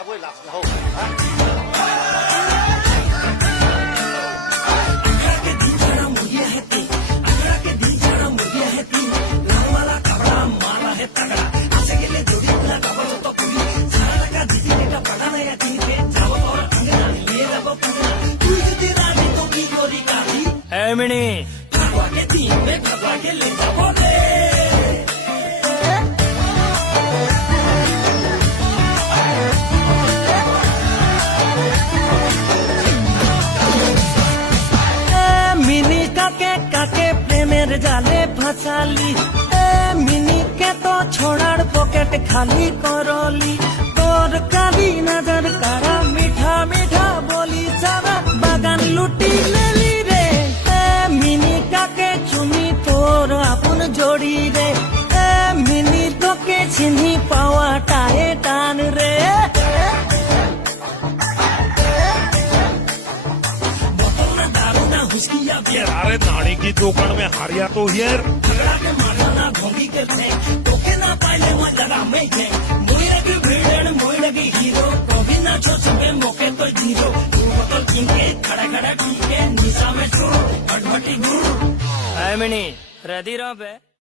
খাবই লাভ না হোক হ্যাঁ মিনি মিনি কাকে কাকে প্রেমের জালে ফাঁসালি মিনিকে তো ছোড়ার পকেট খালি করলি তোর কালি নজর কারা মিঠা মিঠা বলি সারা বাগান লুটি লেলি রে মিনি কাকে চুমি তোর আপন জড়ি রে মিনি তোকে চিনি পাওয়াটায় টান রে अरे नाड़ी की दुकान में हारिया तो यार মিনি রেডি রবে